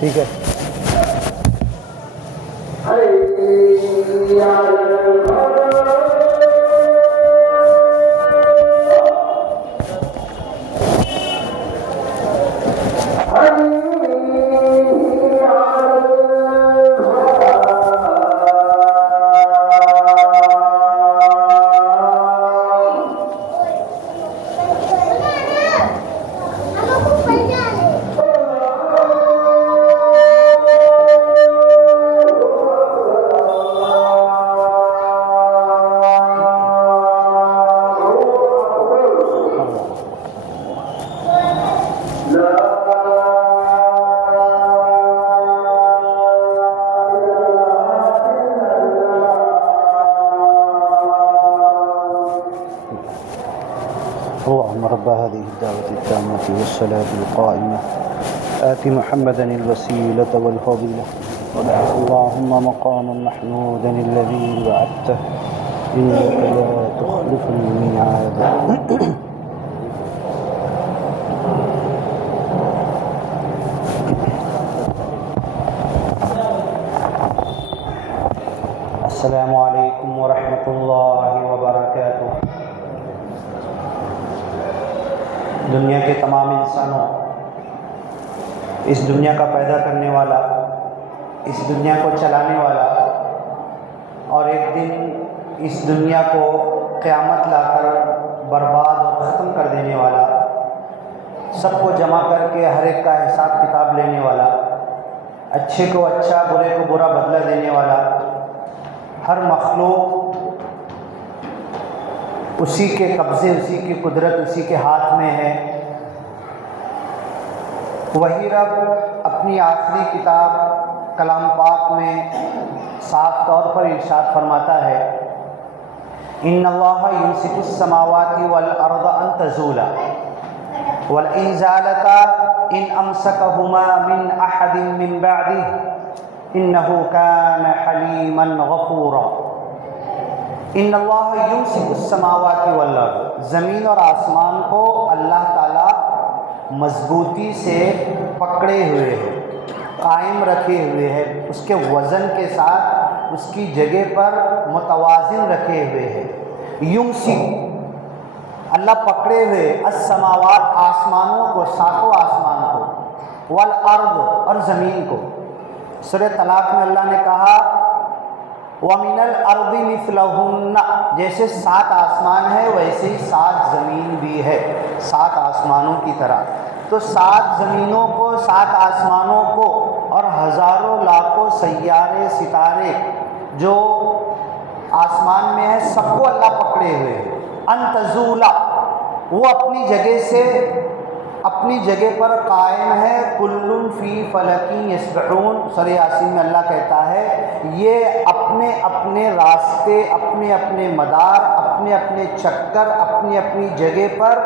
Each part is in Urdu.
ٹھیک ہے. اللهم رب هذه الدعوة التامة والصلاة القائمة آت محمدا الوسيلة والفضيلة وابعثه اللهم مقاما محمودا الذي وعدته إنك لا تخلف الميعاد. السلام علیکم ورحمۃ اللہ وبرکاتہ. دنیا کے تمام انسانوں، اس دنیا کا پیدا کرنے والا، اس دنیا کو چلانے والا اور ایک دن اس دنیا کو قیامت لا کر برباد اور ختم کر دینے والا، سب کو جمع کر کے ہر ایک کا حساب کتاب لینے والا، اچھے کو اچھا برے کو برا بدلہ دینے والا، ہر مخلوق اسی کے قبضے، اسی کی قدرت اسی کے ہاتھ میں ہے. وہی رب اپنی آخری کتاب کلام پاک میں صاف طور پر ارشاد فرماتا ہے، ان اللہ یمسک السماوات والارض ان تزولا ولئن زالتا ان امسکہما من احد من بعدہ انہ کان حلیما غفورا. ان اللہ یمسک السماوات والارض، زمین اور آسمان کو اللہ تعالیٰ مضبوطی سے پکڑے ہوئے ہے، قائم رکھے ہوئے ہے، اس کے وزن کے ساتھ اس کی جگہ پر متوازن رکھے ہوئے ہے. یمسک، اللہ پکڑے ہوئے، السماوات، آسمانوں کو، ساتوں آسمان کو، والارض، اور زمین کو. سورہ طلاق میں اللہ نے کہا وَمِنَ الْأَرْضِ مِثْلَهُنَّ، جیسے 7 آسمان ہے ویسے ہی 7 زمین بھی ہے، 7 آسمانوں کی طرح. تو 7 زمینوں کو، 7 آسمانوں کو اور ہزاروں لاکھوں سیارے ستارے جو آسمان میں ہے، سب کو اللہ پکڑے ہوئے ہیں. ان تزولا، وہ اپنی جگہ سے، اپنی جگہ پر قائم ہے. کل فی فلک یسبحون، سورہ یاسین میں اللہ کہتا ہے یہ اپنے اپنے راستے، اپنے اپنے مدار، اپنے اپنے چکر، اپنی اپنی جگہ پر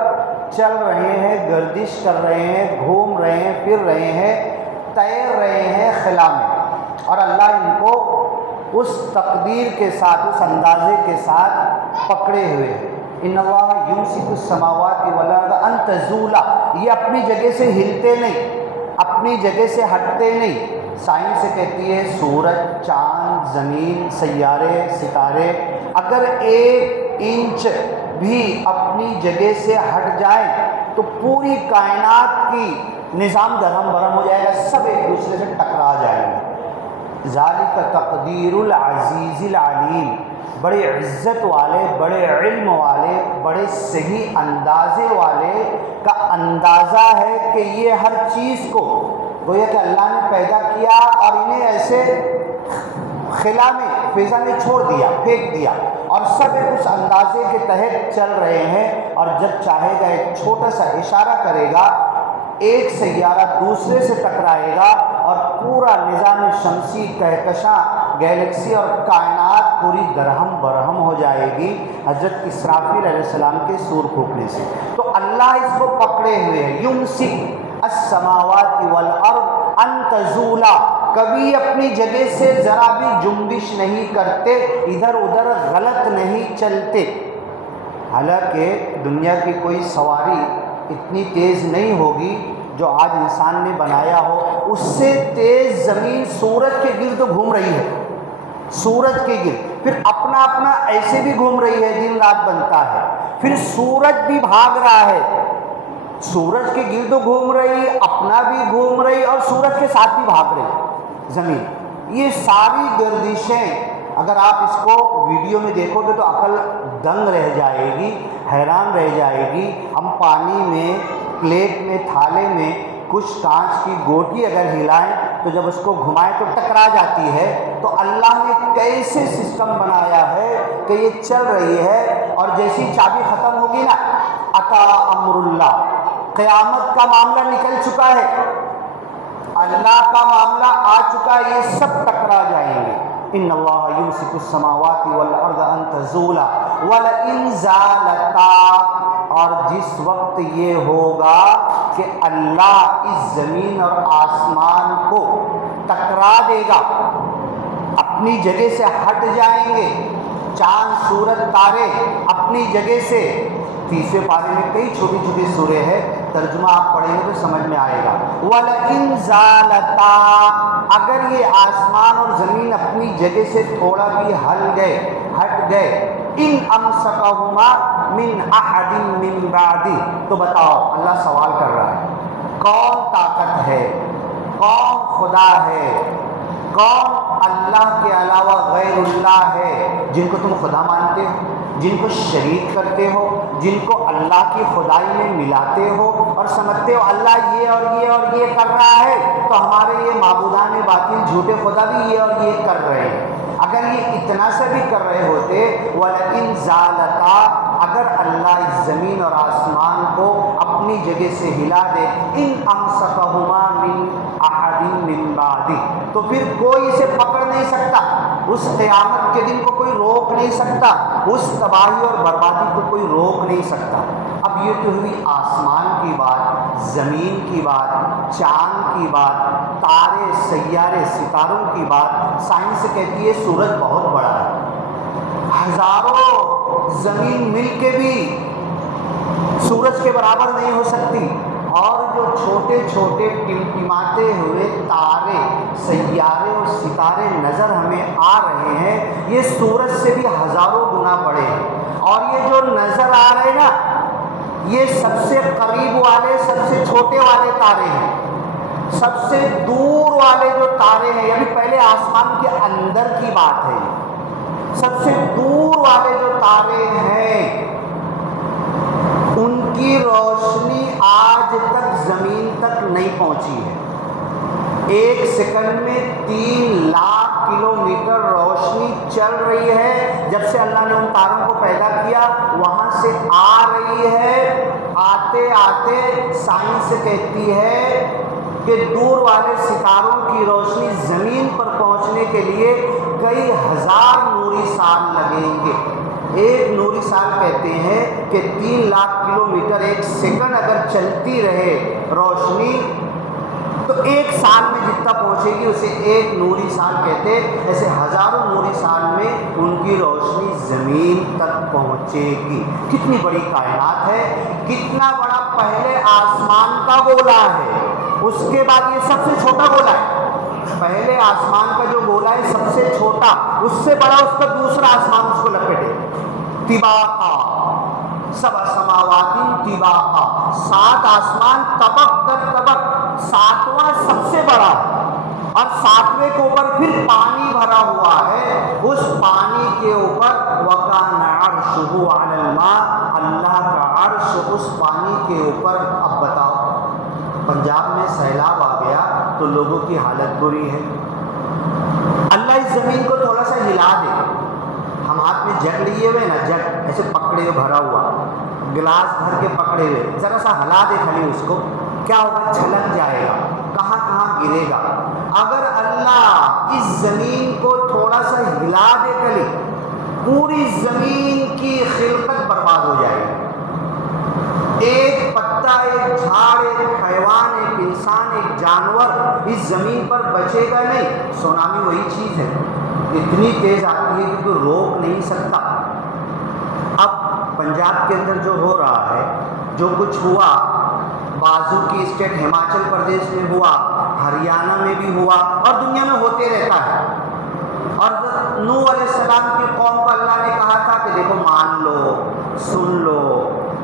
چل رہے ہیں، گردش کر رہے ہیں، گھوم رہے ہیں، پھر رہے ہیں، تیر رہے ہیں خلا میں. اور اللہ ان کو اس تقدیر کے ساتھ، اس اندازے کے ساتھ پکڑے ہوئے ہیں. ان اللہ یمسک السماوات والارض ان تزولا، یہ اپنی جگہ سے ہلتے نہیں، اپنی جگہ سے ہٹتے نہیں. سائنس سے کہتی ہے سورج، چاند، زمین، سیارے، ستارے اگر 1 انچ بھی اپنی جگہ سے ہٹ جائیں تو پوری کائنات کی نظام درہم برہم ہو جائے گا، سب ایک دوسرے سے ٹکرا جائیں گے. ذالک تقدیر العزیز العلیم، بڑے عزت والے، بڑے علم والے، بڑے صحیح اندازے والے کا اندازہ ہے کہ یہ ہر چیز کو گویا کہ اللہ نے پیدا کیا اور انہیں ایسے خلا میں، فضا میں چھوڑ دیا، پھینک دیا، اور سب ایک اس اندازے کے تحت چل رہے ہیں. اور جب چاہے گا ایک چھوٹا سا اشارہ کرے گا، ایک سیارہ دوسرے سے ٹکرائے گا اور پورا نظام شمسی، کہکشاں، گیلیکسی اور کائنات پوری درہم برہم ہو جائے گی حضرت اسرافیل علیہ السلام کے سور پھونکنے سے. تو اللہ اس کو پکڑے ہوئے ہیں. یمسک السماوات والارض ان تزولا، کبھی اپنی جگہ سے ذرا بھی جنبش نہیں کرتے، ادھر ادھر غلط نہیں چلتے. حالانکہ دنیا کی کوئی سواری اتنی تیز نہیں ہوگی جو آج انسان نے بنایا ہو اس سے تیز زمین سورج کے گرد گھوم رہی ہے، سورج کے گرد، پھر اپنا اپنا ایسے بھی گھوم رہی ہے، دن رات بنتا ہے، پھر سورج بھی بھاگ رہا ہے، سورج کے گرد گھوم رہی، اپنا بھی گھوم رہی اور سورج کے ساتھ بھی بھاگ رہی زمین۔ یہ ساری گردشیں اگر آپ اس کو ویڈیو میں دیکھو گے تو عقل دنگ رہ جائے گی، حیران رہ جائے گی۔ ہم پانی میں، پلیٹ میں، تھالے میں کچھ کانچ کی گوٹی اگر ہلائیں تو جب اس کو گھمائیں تو ٹکرا جاتی ہے، تو اللہ نے کیسے سسٹم بنایا ہے کہ یہ چل رہی ہے، اور جیسی چابی ختم ہوگی نا، اتا امر اللہ، قیامت کا معاملہ نکل چکا ہے، اللہ کا معاملہ آ چکا ہے، یہ سب ٹکرا جائیں گے۔ ان اللہ یمسک السماوات والارض ان تزولا ولئن زالتا، اور جس وقت یہ ہوگا کہ اللہ اس زمین اور آسمان کو ٹکرا دے گا، اپنی جگہ سے ہٹ جائیں گے، چاند سورج تارے اپنی جگہ سے، 30ویں پارے میں کئی چھوٹی چھوٹی سورے ہیں، ترجمہ آپ پڑھیں گے تو سمجھ میں آئے گا۔ وَلَئِن زَالَتَا، اگر یہ آسمان اور زمین اپنی جگہ سے تھوڑا بھی ہٹ گئے، ان امسکہما من احد من بعدی، تو بتاؤ، اللہ سوال کر رہا ہے، کون طاقت ہے، کون خدا ہے، کون اللہ کے علاوہ غیر اللہ ہے جن کو تم خدا مانتے ہو، جن کو شریک کرتے ہو، جن کو اللہ کی خدائی میں ملاتے ہو اور سمجھتے ہو اللہ یہ اور یہ اور یہ کر رہا ہے تو ہمارے یہ معبودان باطل جھوٹے خدا بھی یہ اور یہ کر رہے ہیں۔ اگر یہ اتنا سا بھی کر رہے ہوتے، وَلَئِن زَالَتَا، اگر اللہ اس زمین اور آسمان کو اپنی جگہ سے ہلا دے، ان امسکہما من احد من بعدی، تو پھر کوئی اسے پکڑ نہیں سکتا، اس قیامت کے دن کو کوئی روک نہیں سکتا، اس تباہی اور بربادی کو کوئی روک نہیں سکتا۔ اب یہ تو ہوئی آسمان کی بات، زمین کی بات، چاند کی بات، تارے، سیارے، ستاروں کی بات۔ سائنس کہتی ہے سورج بہت بڑا ہے، ہزاروں زمین مل کے بھی سورج کے برابر نہیں ہو سکتی، اور جو چھوٹے چھوٹے ٹمٹماتے ہوئے تارے، سیارے اور ستارے نظر ہمیں آ رہے ہیں، یہ سورج سے بھی ہزاروں گنا بڑے ہیں۔ اور یہ جو نظر آ رہے نا، یہ سب سے قریب والے، سب سے چھوٹے والے تارے ہیں، سب سے دور والے جو تارے ہیں، یعنی پہلے آسمان کے اندر کی بات ہے، سب سے دور والے جو تارے ہیں ان کی روشنی آج تک زمین تک نہیں پہنچی ہے۔ 1 سیکنڈ میں 3 لاکھ کلومیٹر روشنی چل رہی ہے، جب سے اللہ نے ان تاروں کو پیدا کیا وہاں سے آ رہی ہے۔ آتے آتے سائنس کہتی ہے کہ دور والے ستاروں کی روشنی زمین پر پہنچنے کے لیے کئی ہزار نوری سال لگیں گے۔ 1 نوری سال کہتے ہیں کہ 3 لاکھ کلومیٹر 1 سیکنڈ اگر چلتی رہے روشنی تو 1 سال میں جتنا پہنچے گی اسے 1 نوری سال کہتے ہیں۔ ایسے ہزاروں نوری سال میں ان کی روشنی زمین تک پہنچے گی۔ کتنی بڑی کائنات ہے، کتنا بڑا پہلے آسمان کا گولا ہے، اس کے بعد یہ سب سے چھوٹا گولا ہے۔ پہلے آسمان کا جو گولا ہے سب سے چھوٹا، اس سے بڑا اس کا دوسرا آسمان اس کو لپیٹے، طباقا، 7 سماوات طباقا، 7 آسمان طبق در طبق، 7واں سب سے بڑا، اور 7ویں کے اوپر پھر پانی بھرا ہوا ہے، اس پانی کے اوپر وَكَانَ عَرْشُهُ عَلَى الْمَاءِ، اللہ کا عرش اس پانی کے اوپر۔ اب بتاؤ، پنجاب میں سیلاب آ گیا تو لوگوں کی حالت بری ہے، اللہ اس زمین کو تھوڑا سا ہلا دے، ہم ہاتھ میں جگ لیے ہوئے نا، جگ ایسے پکڑے ہوئے بھرا ہوا، گلاس بھر کے پکڑے ہوئے، ذرا سا ہلا دے خالی اس کو، کیا ہوگا؟ چھلک جائے گا، کہاں کہاں گرے گا۔ اگر اللہ اس زمین کو تھوڑا سا ہلا دے کلی، پوری زمین کی خلقت برباد ہو جائے گی۔ ایک پتا، ایک جھاڑ، ایک حیوان، ایک انسان، ایک جانور اس زمین پر بچے گا نہیں۔ سونامی وہی چیز ہے، اتنی تیز آتی ہے کہ کوئی روک نہیں سکتا۔ اب پنجاب کے اندر جو ہو رہا ہے، جو کچھ ہوا، بازو کی اسٹیٹ ہماچل پردیش میں ہوا، ہریانہ میں بھی ہوا، اور دنیا میں ہوتے رہتا ہے۔ اور نوح علیہ السلام کی قوم کو اللہ نے کہا تھا کہ دیکھو مان لو، سن لو،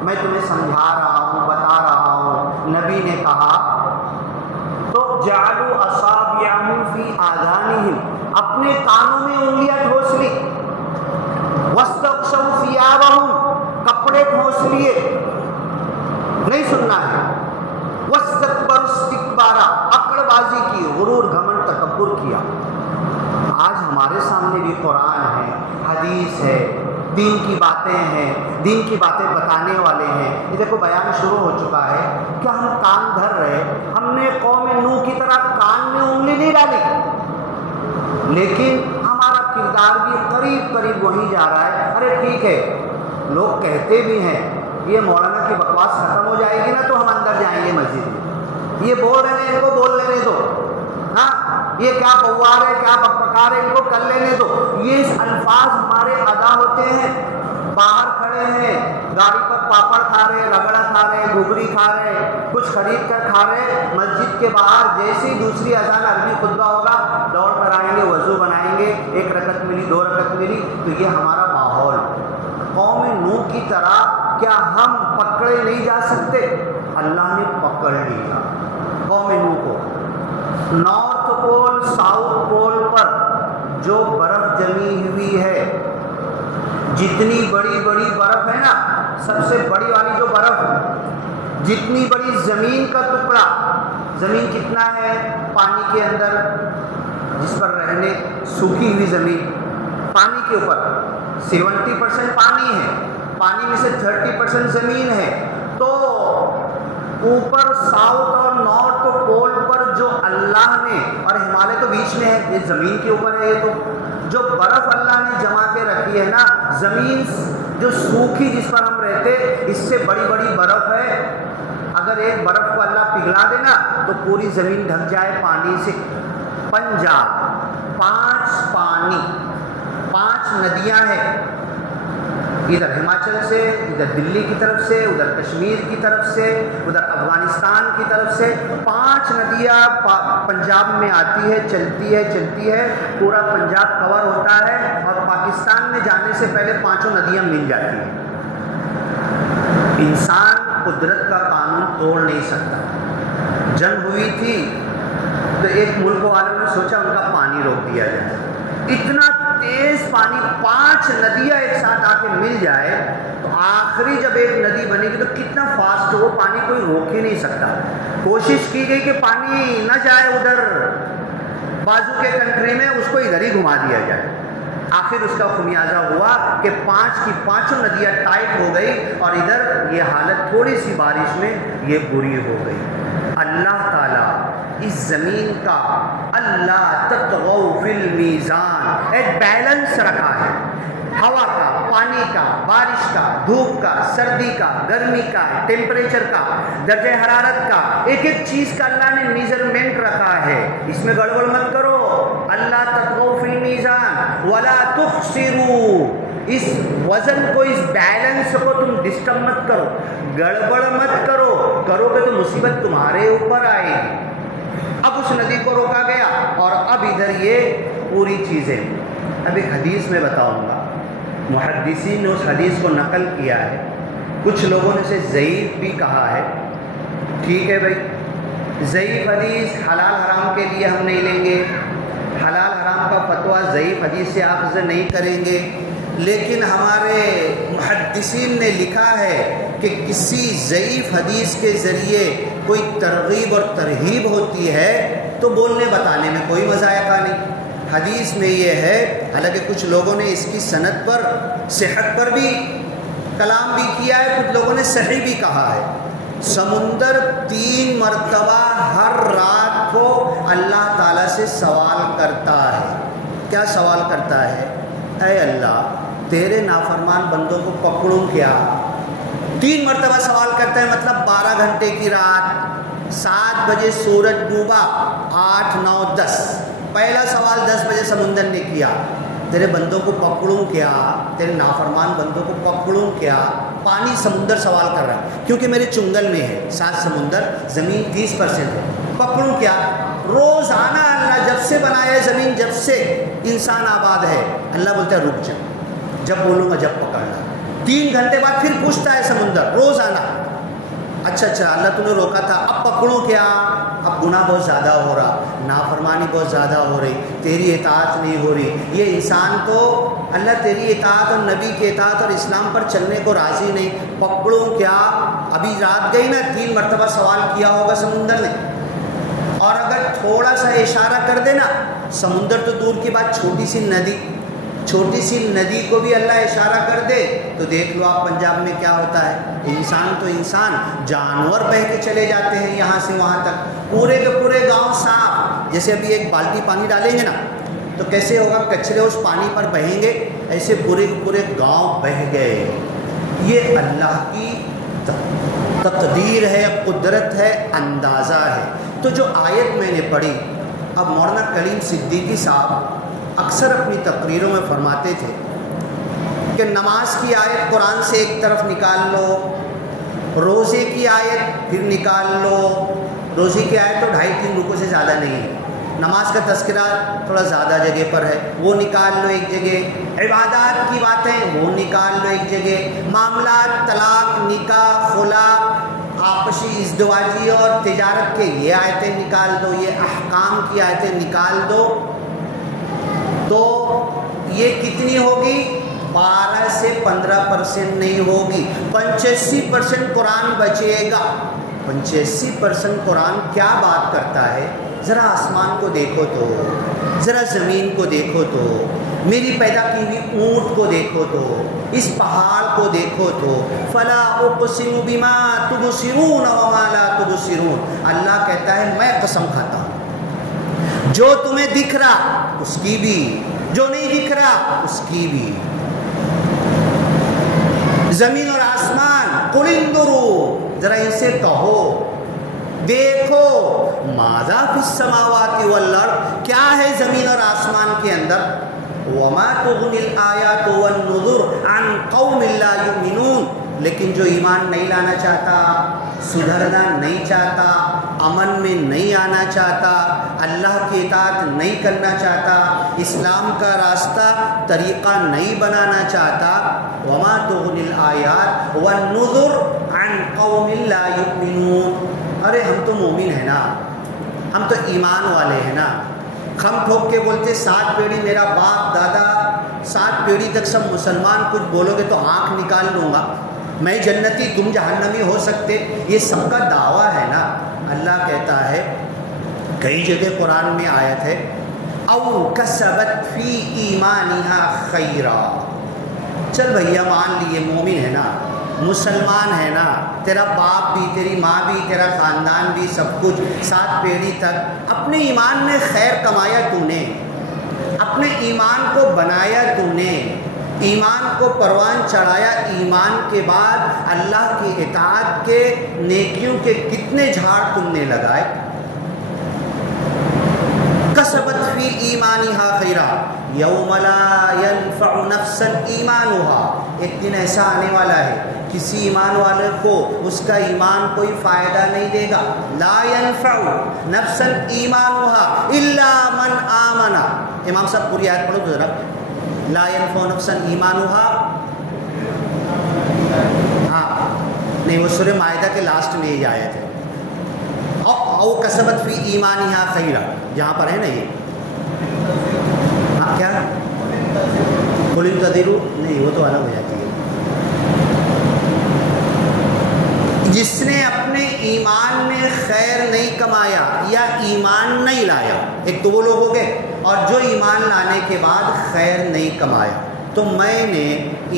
میں تمہیں سمجھا رہا ہوں، بتا رہا ہوں۔ نبی نے کہا تو جعلوا اصابعهم فی آذانہم، اپنے کانوں میں انگلیاں ٹھوس لی، واستغشوا ثیابہم، کپڑے ٹھوس لیے، نہیں سننا ہے، واستکبروا استکبارا، اکڑ بازی کی، غرور گھمنڈ تکبر کیا۔ آج ہمارے سامنے بھی قرآن ہے، حدیث ہے، دین کی باتیں ہیں، دین کی باتیں بتانے والے ہیں۔ یہ دیکھو بیان شروع ہو چکا ہے، کیا ہم کان دھر رہے؟ ہم نے قوم نوح کی طرح کان میں انگلی نہیں ڈالی، لیکن ہمارا کردار بھی قریب قریب وہی جا رہا ہے۔ ارے ٹھیک ہے، لوگ کہتے بھی ہیں یہ مولانا کی بکواس ختم ہو جائے گی نا تو ہم اندر جائیں گے مسجد میں، یہ بول رہے ہیں ان کو بول لینے دو، ہاں یہ کیا بوار ہے، کیا بکبکار ہے، ان کو کر لینے دو۔ یہ الفاظ ہمارے ادا ہوتے ہیں، باہر کھڑے ہیں، گاڑی پر پاپڑ کھا رہے، رگڑا کھا رہے، گھگری کھا رہے، کچھ خرید کر کھا رہے، مسجد کے باہر جیسی دوسری اذان عربی خطبہ ہوگا دوڑ کر آئیں گے، وضو بنائیں گے، 1 رکعت ملی، 2 رکعت ملی۔ تو یہ ہمارا ماحول۔ قوم نوح کی طرح کیا ہم پکڑے نہیں جا سکتے؟ اللہ نے پکڑ لیا قوم نوح کو۔ نارتھ پول ساؤتھ پول پر جو برف جمی ہوئی ہے، جتنی بڑی بڑی برف ہے نا، سب سے بڑی والی جو برف، جتنی بڑی زمین کا ٹکڑا، زمین کتنا ہے پانی کے اندر جس پر رہنے، سوکھی ہوئی زمین، پانی کے اوپر 70% پانی ہے، پانی میں سے 30% زمین ہے۔ تو اوپر ساؤتھ اور نارتھ پول پر جو اللہ نے، اور ہمالیہ تو بیچ میں ہے، یہ زمین کے اوپر ہے، یہ تو جو برف اللہ نے جما کے رکھی ہے نا، زمین جو سوکھی جس پر ہم رہتے، اس سے بڑی بڑی برف ہے۔ اگر ایک برف کو اللہ پگھلا دینا تو پوری زمین ڈھک جائے پانی سے۔ پنجاب 5 پانی، 5 ندیاں ہیں، ادھر ہماچل سے، ادھر دلی کی طرف سے، ادھر کشمیر کی طرف سے، ادھر افغانستان کی طرف سے 5 ندیاں پنجاب میں آتی ہے، چلتی ہے، پورا پنجاب کور ہوتا ہے، اور پاکستان میں جانے سے پہلے 5 ندیاں مل جاتی ہیں۔ انسان قدرت کا قانون توڑ نہیں سکتا۔ جنگ ہوئی تھی تو ایک ملک والوں نے سوچا ان کا پانی روک دیا جائے، اتنا تیز پانی، 5 ندیاں ایک ساتھ آ کے مل جائے تو آخری جب ایک ندی بنے گی تو کتنا فاسٹ، وہ پانی کوئی روک ہی نہیں سکتا۔ کوشش کی گئی کہ پانی نہ جائے ادھر بازو کے کنٹری میں، اس کو ادھر ہی گھما دیا جائے۔ آخر اس کا خمیازہ ہوا کہ 5 کی 5 ندیاں ٹائٹ ہو گئی، اور ادھر یہ حالت تھوڑی سی بارش میں یہ بری ہو گئی۔ اللہ تعالیٰ اس زمین کا اللہ تطغوا فی المیزان ایک بیلنس رکھا ہے، ہوا کا، پانی کا، بارش کا، دھوپ کا، سردی کا، گرمی کا، ٹیمپریچر کا، درجہ حرارت کا، ایک ایک چیز کا اللہ نے میجرمنٹ رکھا ہے۔ اس میں گڑبڑ مت کرو، اللہ تطغوا فی المیزان ولا تخسروا، اس وزن کو، اس بیلنس کو تم ڈسٹرب مت کرو، گڑبڑ مت کرو، کرو گے تو مصیبت تمہارے اوپر آئے گی۔ اب اس ندی کو روکا گیا، اور اب ادھر یہ پوری چیزیں۔ اب ایک حدیث میں بتاؤں گا، محدثین نے اس حدیث کو نقل کیا ہے، کچھ لوگوں نے اسے ضعیف بھی کہا ہے۔ ٹھیک ہے بھائی، ضعیف حدیث حلال حرام کے لیے ہم نہیں لیں گے، حلال حرام کا فتویٰ ضعیف حدیث سے آپ سے نہیں کریں گے، لیکن ہمارے محدثین نے لکھا ہے کہ کسی ضعیف حدیث کے ذریعے کوئی ترغیب اور ترہیب ہوتی ہے تو بولنے بتانے میں کوئی مذائقہ نہیں۔ حدیث میں یہ ہے، حالانکہ کچھ لوگوں نے اس کی سند پر، صحت پر بھی کلام بھی کیا ہے، کچھ لوگوں نے صحیح بھی کہا ہے۔ سمندر 3 مرتبہ ہر رات کو اللہ تعالیٰ سے سوال کرتا ہے۔ کیا سوال کرتا ہے؟ اے اللہ، تیرے نافرمان بندوں کو پکڑوں کیا؟ 3 مرتبہ سوال کرتا ہے، مطلب 12 گھنٹے کی رات، 7 بجے سورج ڈوبا، 8 9 10، پہلا سوال 10 بجے سمندر نے کیا، تیرے بندوں کو پکڑوں کیا، تیرے نافرمان بندوں کو پکڑوں کیا؟ پانی سمندر سوال کر رہا ہے، کیونکہ میرے چنگل میں ہے 7 سمندر، زمین 30% ہے، پکڑوں کیا؟ روزانہ اللہ جب سے بنایا ہے زمین، جب سے انسان آباد ہے، اللہ بولتا ہے رک جا، جب بولوں گا جب پکڑنا۔ 3 گھنٹے بعد پھر پوچھتا ہے سمندر روزانہ، اچھا اللہ تو نے روکا تھا، اب پکڑوں کیا؟ اب گناہ بہت زیادہ ہو رہا، نافرمانی بہت زیادہ ہو رہی، تیری اطاعت نہیں ہو رہی، یہ انسان تو اللہ تیری اطاعت اور نبی کی اطاعت اور اسلام پر چلنے کو راضی نہیں، پکڑوں کیا؟ ابھی رات گئی نا، 3 مرتبہ سوال کیا ہوگا سمندر نے، اور اگر تھوڑا سا اشارہ کر دے نا، سمندر تو دور کی بات، چھوٹی سی ندی کو بھی اللہ اشارہ کر دے تو دیکھ لو آپ پنجاب میں کیا ہوتا ہے۔ انسان تو انسان، جانور بہہ کے چلے جاتے ہیں یہاں سے وہاں تک، پورے کے پورے گاؤں صاف۔ جیسے ابھی ایک بالٹی پانی ڈالیں گے نا تو کیسے ہوگا، کچرے اس پانی پر بہیں گے، ایسے پورے پورے گاؤں بہہ گئے۔ یہ اللہ کی تقدیر ہے، قدرت ہے، اندازہ ہے۔ تو جو آیت میں نے پڑھی، اب مولانا کلیم صدیقی صاحب اکثر اپنی تقریروں میں فرماتے تھے کہ نماز کی آیت قرآن سے ایک طرف نکال لو، روزے کی آیت پھر نکال لو، روزے کی آیت تو 2.5-3 رکوع سے زیادہ نہیں ہے، نماز کا تذکرہ تھوڑا زیادہ جگہ پر ہے، وہ نکال لو ایک جگہ، عبادات کی باتیں وہ نکال لو ایک جگہ، معاملات طلاق، نکاح، خلا، آپسی ازدواجی اور تجارت کے یہ آیتیں نکال دو، یہ احکام کی آیتیں نکال دو، تو یہ کتنی ہوگی؟ 12 سے 15% نہیں ہوگی، 85% قرآن بچے گا۔ 85% قرآن کیا بات کرتا ہے؟ ذرا آسمان کو دیکھو تو، ذرا زمین کو دیکھو تو، میری پیدا کی ہوئی اونٹ کو دیکھو تو، اس پہاڑ کو دیکھو تو، فلا اقسم بما تبصرون وما لا تبصرون، اللہ کہتا ہے میں قسم کھاتا ہوں، جو تمہیں دکھ رہا اس کی بھی، جو نہیں دکھ رہا اس کی بھی۔ زمین اور آسمان، قل انظروا، ذرا ان سے کہو، دیکھو، ماذا فی السماوات والارض، کیا ہے زمین اور آسمان کے اندر، وما تغنی الآیات والنذر عن قوم لا یؤمنون، لیکن جو ایمان نہیں لانا چاہتا، سدھرنا نہیں چاہتا، امن میں نہیں آنا چاہتا، اللہ کی اطاعت نہیں کرنا چاہتا، اسلام کا راستہ طریقہ نہیں بنانا چاہتا، وما تغنی الآیات والنذر عن قوم لا یؤمنون، ارے ہم تو مومن ہیں نا، ہم تو ایمان والے ہیں نا، ہم ٹھوک کے بولتے 7 پیڑھی میرا باپ دادا، 7 پیڑھی تک سب مسلمان، کچھ بولو گے تو آنکھ نکال لوں گا، میں جنتی تم جہنمی ہو سکتے، یہ سب کا دعویٰ ہے نا۔ اللہ کہتا ہے کئی جگہ قرآن میں آیت ہے، او کسبت فی ایمانہا خیرا، چل بھیا مان لیے مومن ہے نا، مسلمان ہے نا، تیرا باپ بھی، تیری ماں بھی، تیرا خاندان بھی، سب کچھ 7 پیڑھی تک اپنے ایمان میں خیر کمایا تو نے، اپنے ایمان کو بنایا تو نے، ایمان کو پروان چڑھایا، ایمان کے بعد اللہ کی اطاعت کے نیکیوں کے کتنے جھاڑ تم نے لگائے۔ کسبت فی ایمانہا خیرا یوم لا ینفع نفسا ایمانہا، ایک دن ایسا آنے والا ہے کسی ایمان والے کو اس کا ایمان کوئی فائدہ نہیں دے گا، لا ینفع نفسا ایمانہا الا من آمن، امام صاحب پوری آیت پڑھو تو ذرا، لا ينفع نفسا ایمانہا، ہاں نہیں وہ سورہ مائدہ کے لاسٹ میں یہ آیت ہے، او کسبت فی ایمانہا خیرا، جہاں پر ہے نا یہ، ہاں کیا قل انتظروا، نہیں وہ تو الگ ہو جاتی ہے، جس نے اپنے ایمان میں خیر نہیں کمایا یا ایمان نہیں لایا، ایک تو وہ لوگ ہو گئے، اور جو ایمان لانے کے بعد خیر نہیں کمایا، تو میں نے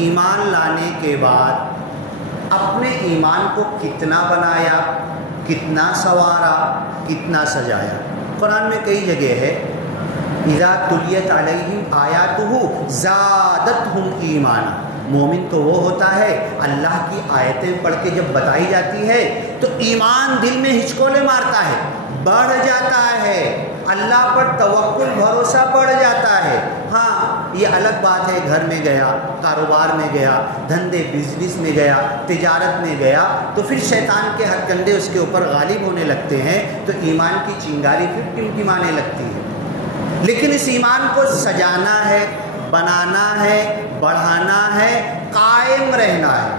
ایمان لانے کے بعد اپنے ایمان کو کتنا بنایا، کتنا سنوارا، کتنا سجایا۔ قرآن میں کئی جگہ ہے، اذا تلیت علیہم آیاتہ زادتہم ایمانا، مومن تو وہ ہوتا ہے اللہ کی آیتیں پڑھ کے جب بتائی جاتی ہے تو ایمان دل میں ہچکولے مارتا ہے، بڑھ جاتا ہے، اللہ پر توکل بھروسہ بڑھ جاتا ہے۔ ہاں یہ الگ بات ہے، گھر میں گیا، کاروبار میں گیا، دھندے بزنس میں گیا، تجارت میں گیا، تو پھر شیطان کے ہتھ کنڈے اس کے اوپر غالب ہونے لگتے ہیں، تو ایمان کی چنگاری پھر ٹمٹمانے لگتی ہے۔ لیکن اس ایمان کو سجانا ہے، بنانا ہے، بڑھانا ہے، قائم رہنا ہے۔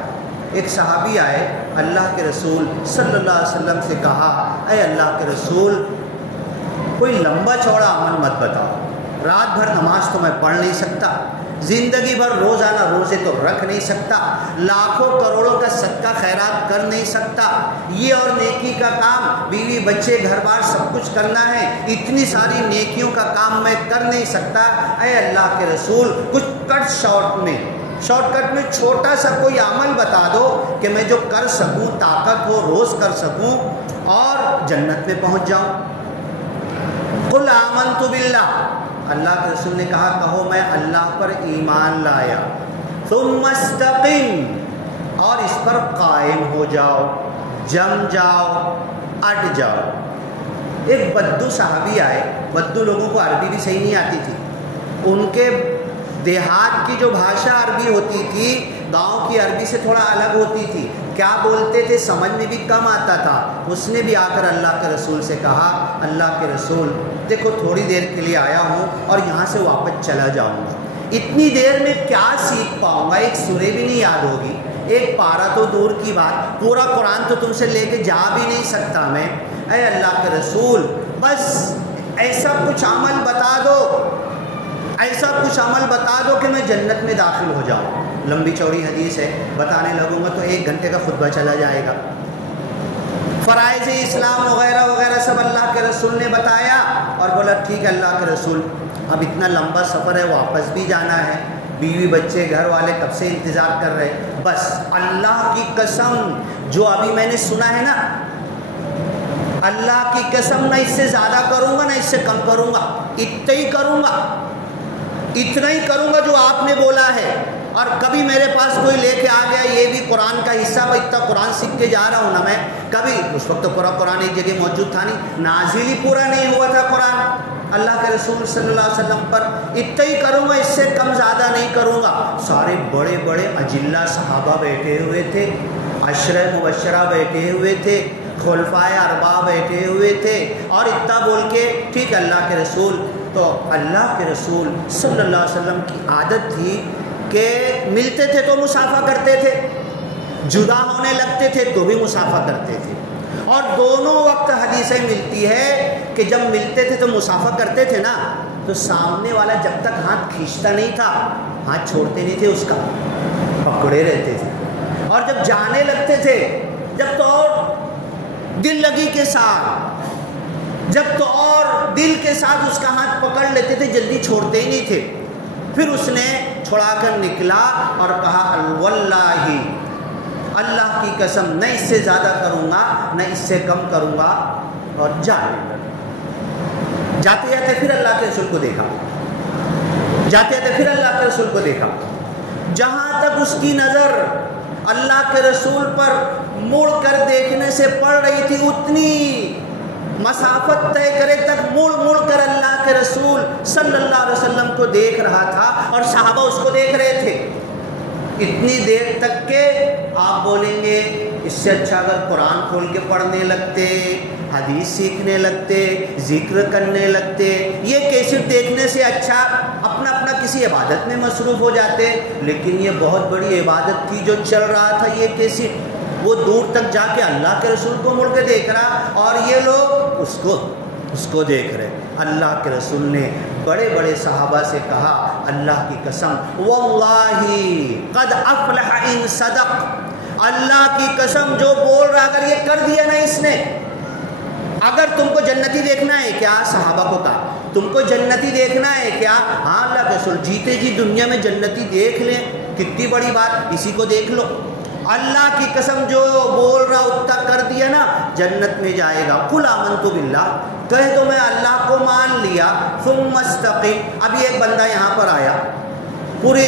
ایک صحابی آئے، اللہ کے رسول صلی اللہ علیہ وسلم سے کہا، اے اللہ کے رسول کوئی لمبا چوڑا عمل مت بتاؤ، رات بھر نماز تو میں پڑھ نہیں سکتا، زندگی بھر روزانہ روزے تو رکھ نہیں سکتا، لاکھوں کروڑوں کا صدقہ خیرات کر نہیں سکتا، یہ اور نیکی کا کام، بیوی بچے گھر بار سب کچھ کرنا ہے، اتنی ساری نیکیوں کا کام میں کر نہیں سکتا، اے اللہ کے رسول کچھ شارٹ کٹ میں چھوٹا سا کوئی عمل بتا دو کہ میں جو کر سکوں، طاقت ہو، روز کر سکوں اور جنت میں پہنچ جاؤں۔ قل آمنت باللہ، اللہ کے رسول نے کہا کہو میں اللہ پر ایمان لایا، ثم استقم، اور اس پر قائم ہو جاؤ، جم جاؤ، اٹ جاؤ۔ ایک بدو صحابی آئے، بدو لوگوں کو عربی بھی صحیح نہیں آتی تھی، ان کے دیہات کی جو بھاشا عربی ہوتی تھی گاؤں کی عربی سے تھوڑا الگ ہوتی تھی، کیا بولتے تھے سمجھ میں بھی کم آتا تھا۔ اس نے بھی آ کر اللہ کے رسول سے کہا، اللہ کے رسول دیکھو تھوڑی دیر کے لیے آیا ہوں اور یہاں سے واپس چلا جاؤں گا، اتنی دیر میں کیا سیکھ پاؤں گا، ایک سورہ بھی نہیں یاد ہوگی، ایک پارہ تو دور کی بات، پورا قرآن تو تم سے لے کے جا بھی نہیں سکتا میں۔ اے اللہ کے رسول بس ایسا کچھ عمل بتا دو، ایسا کچھ عمل بتا دو کہ میں جنت میں داخل ہو جاؤں۔ لمبی چوڑی حدیث ہے، بتانے لگوں گا تو 1 گھنٹے کا خطبہ چلا جائے گا۔ فرائض اسلام وغیرہ وغیرہ سب اللہ کے رسول نے بتایا اور بولا ٹھیک ہے اللہ کے رسول اب اتنا لمبا سفر ہے، واپس بھی جانا ہے، بیوی بچے گھر والے کب سے انتظار کر رہے، بس اللہ کی قسم جو ابھی میں نے سنا ہے نا، اللہ کی قسم نہ اس سے زیادہ کروں گا نہ اس سے کم کروں گا، اتنا ہی کروں گا جو آپ نے بولا ہے۔ اور کبھی میرے پاس کوئی لے کے آ گیا یہ بھی قرآن کا حصہ، میں اتنا قرآن سیکھ کے جا رہا ہوں نا میں، کبھی اس وقت تو پورا قرآن ایک جگہ موجود تھا نہیں، نازل ہی پورا نہیں ہوا تھا قرآن اللہ کے رسول صلی اللہ علیہ وسلم پر، اتنا ہی کروں گا، اس سے کم زیادہ نہیں کروں گا۔ سارے بڑے بڑے اجلہ صحابہ بیٹھے ہوئے تھے، عشرہ مبشرہ بیٹھے ہوئے تھے، خلفائے اربعہ بیٹھے ہوئے تھے، اور اتنا بول کے ٹھیک اللہ کے رسول۔ تو اللہ کے رسول صلی اللہ علیہ وسلم کی عادت تھی کہ ملتے تھے تو مصافحہ کرتے تھے، جدا ہونے لگتے تھے تو بھی مصافحہ کرتے تھے، اور دونوں وقت حدیثیں ملتی ہے کہ جب ملتے تھے تو مصافحہ کرتے تھے نا تو سامنے والا جب تک ہاتھ کھینچتا نہیں تھا ہاتھ چھوڑتے نہیں تھے، اس کا پکڑے رہتے تھے، اور جب جانے لگتے تھے جب تو اور دل لگی کے ساتھ، جب تو اور دل کے ساتھ اس کا ہاتھ پکڑ لیتے تھے، جلدی چھوڑتے ہی نہیں تھے۔ پھر اس نے چھڑا کر نکلا اور کہا واللہ اللہ کی قسم نہ اس سے زیادہ کروں گا نہ اس سے کم کروں گا، اور جاتے جاتے پھر اللہ کے رسول کو دیکھا، جاتے جاتے پھر اللہ کے رسول کو دیکھا، جہاں تک اس کی نظر اللہ کے رسول پر مڑ کر دیکھنے سے پڑ رہی تھی اتنی مسافت طے کرے تک مڑ مڑ کر اللہ کے رسول صلی اللہ علیہ وسلم کو دیکھ رہا تھا، اور صحابہ اس کو دیکھ رہے تھے، اتنی دیر تک کہ آپ بولیں گے اس سے اچھا اگر قرآن کھول کے پڑھنے لگتے، حدیث سیکھنے لگتے، ذکر کرنے لگتے، یہ کیسٹ دیکھنے سے اچھا اپنا کسی عبادت میں مصروف ہو جاتے۔ لیکن یہ بہت بڑی عبادت تھی جو چل رہا تھا، یہ کیسٹ وہ دور تک جا کے اللہ کے رسول کو مڑ کے دیکھ رہا، اور یہ لوگ اس کو دیکھ رہے۔ اللہ کے رسول نے بڑے بڑے صحابہ سے کہا اللہ کی قسم واللہ قد افلح ان صدق، اللہ کی قسم جو بول رہا اگر یہ کر دیا نا اس نے، اگر تم کو جنتی دیکھنا ہے کیا، صحابہ کو کہا تم کو جنتی دیکھنا ہے کیا، ہاں اللہ کے رسول جیتے جی دنیا میں جنتی دیکھ لیں، کتنی بڑی بات، اسی کو دیکھ لو، اللہ کی قسم جو بول رہا اتنا کر دیا نا جنت میں جائے گا۔ قل آمنت باللہ، کہہ دو میں اللہ کو مان لیا، ثم استقم۔ ابھی ایک بندہ یہاں پر آیا، پورے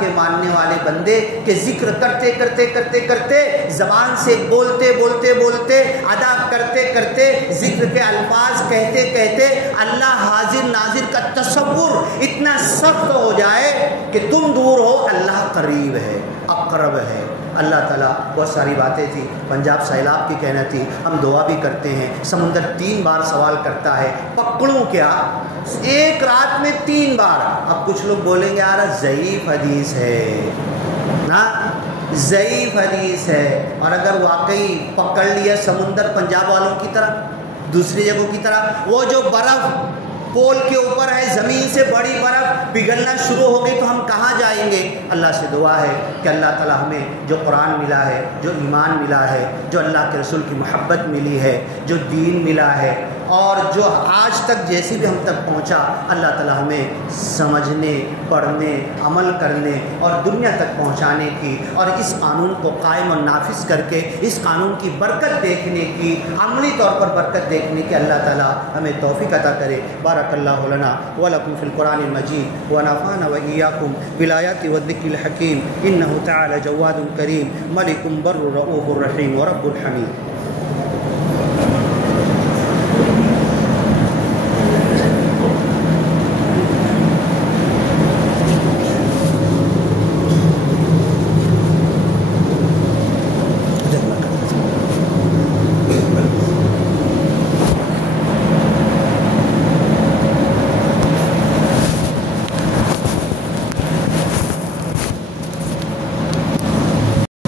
کے ماننے والے بندے کہ ذکر کرتے کرتے کرتے کرتے زبان سے بولتے بولتے بولتے ادا کرتے کرتے ذکر کے الفاظ کہتے کہتے اللہ حاضر ناظر کا تصور اتنا سخت ہو جائے کہ تم دور ہو اللہ قریب ہے اقرب ہے۔ اللہ تعالیٰ بہت ساری باتیں تھی، پنجاب سیلاب کی کہنا تھی، ہم دعا بھی کرتے ہیں، سمندر 3 بار سوال کرتا ہے پکڑوں کیا، ایک رات میں 3 بار۔ اب کچھ لوگ بولیں گے یار ضعیف حدیث ہے نا، ضعیف حدیث ہے، اور اگر واقعی پکڑ لیا سمندر پنجاب والوں کی طرح دوسری جگہوں کی طرح، وہ جو برف پول کے اوپر ہے، زمین سے بڑی برف پگھلنا شروع ہو گئی تو ہم کہاں جائیں گے؟ اللہ سے دعا ہے کہ اللہ تعالیٰ ہمیں جو قرآن ملا ہے، جو ایمان ملا ہے، جو اللہ کے رسول کی محبت ملی ہے، جو دین ملا ہے، اور جو آج تک جیسی بھی ہم تک پہنچا، اللہ تعالیٰ ہمیں سمجھنے، پڑھنے، عمل کرنے اور دنیا تک پہنچانے کی، اور اس قانون کو قائم اور نافذ کر کے اس قانون کی برکت دیکھنے کی، عملی طور پر برکت دیکھنے کی اللہ تعالیٰ ہمیں توفیق عطا کرے۔ بارک اللہ لنا ولکم فی القرآن المجید ونفعنا وإیاکم بالآیات والذکر الحکیم، انہ تعالی جواد کریم ملک بر رؤوف رحیم ورب حمید۔